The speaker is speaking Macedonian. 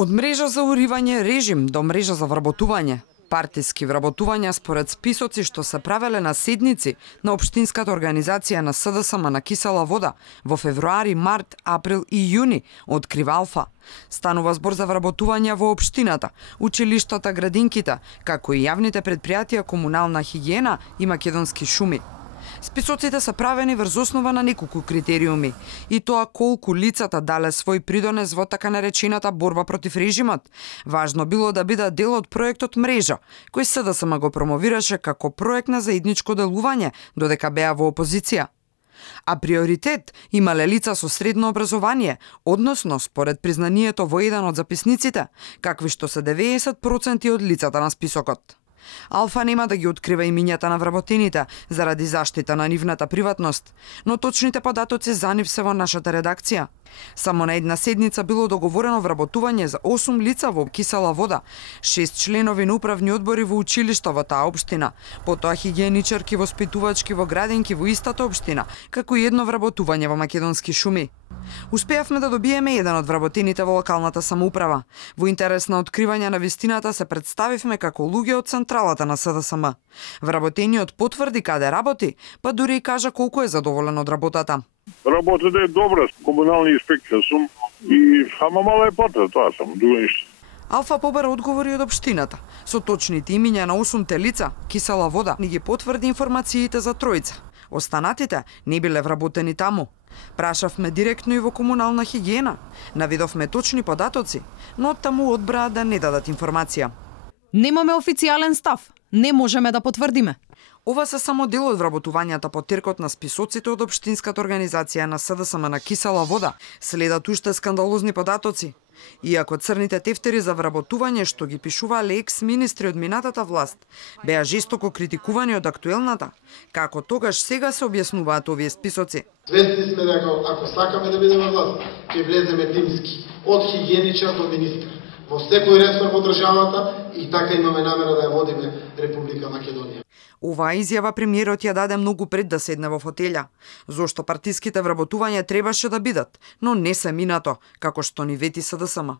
Од мрежа за уривање режим до мрежа за вработување. Партиски вработувања според списоци што се правеле на седници на Општинската организација на СДСМ на Кисела вода во февруари, март, април и јуни, открива Алфа. Станува збор за вработувања во општината, училиштата, градинките, како и јавните предпријатија Комунална хигиена и Македонски шуми. Списоците се правени врз основа на неколку критериуми, и тоа колку лицата дале свој придонес во така наречената борба против режимот. Важно било да бидат дел од проектот Мрежа, кој СДСМ го промовираше како проект на заедничко делување, додека беа во опозиција. А приоритет имале лица со средно образование, односно според признанието во еден од записниците, какви што се 90% од лицата на списокот. Алфа нема да ги открива имињата на вработените заради заштита на нивната приватност, но точните податоци за нив се во нашата редакција. Само на една седница било договорено вработување за 8 лица во Кисела вода, 6 членови на управни одбори во училишта во таа општина, потоа хигиеничарки, воспитувачки во градинки во истата општина, како и едно вработување во Македонски шуми. Успеавме да добиеме еден од вработените во локалната самоуправа. Во интерес на откривање на вистината се представивме како луѓе од централата на СДСМ. Вработениот потврди каде работи, па дури и кажа колку е задоволен од работата. Работата е добра, комунална инспекција сум и ама мала е плата, тоа сам, друго ништо. Алфа побара одговори од општината. Со точните имиња на 8 лица, Кисела вода ни ги потврди информациите за тројца. Останатите не биле вработени таму. Прашавме директно и во Комунална хигиена. Наведовме точни податоци, но таму одбраа да не дадат информација. Немаме официјален став. Не можеме да потврдиме. Ова се само дел од вработувањата по теркот на списоците од Општинската организација на СДСМ на Кисела вода. Следат уште скандалозни податоци. Иако црните тефтери за вработување што ги пишувале екс-министри од минатата власт, беа жестоко критикувани од актуелната, како тогаш сега се објаснуваат овие списоци. Свесни сме дека ако сакаме да бидеме власт, ќе влеземе тимски, од хигиеничар до министр, во секој ресор во државата и така имаме намера да ја водиме Република Македонија. Оваа изјава премиерот ја даде многу пред да седне во фотелја, зошто партиските вработувања требаше да бидат, но не се минато, како што ни вети СДСМ.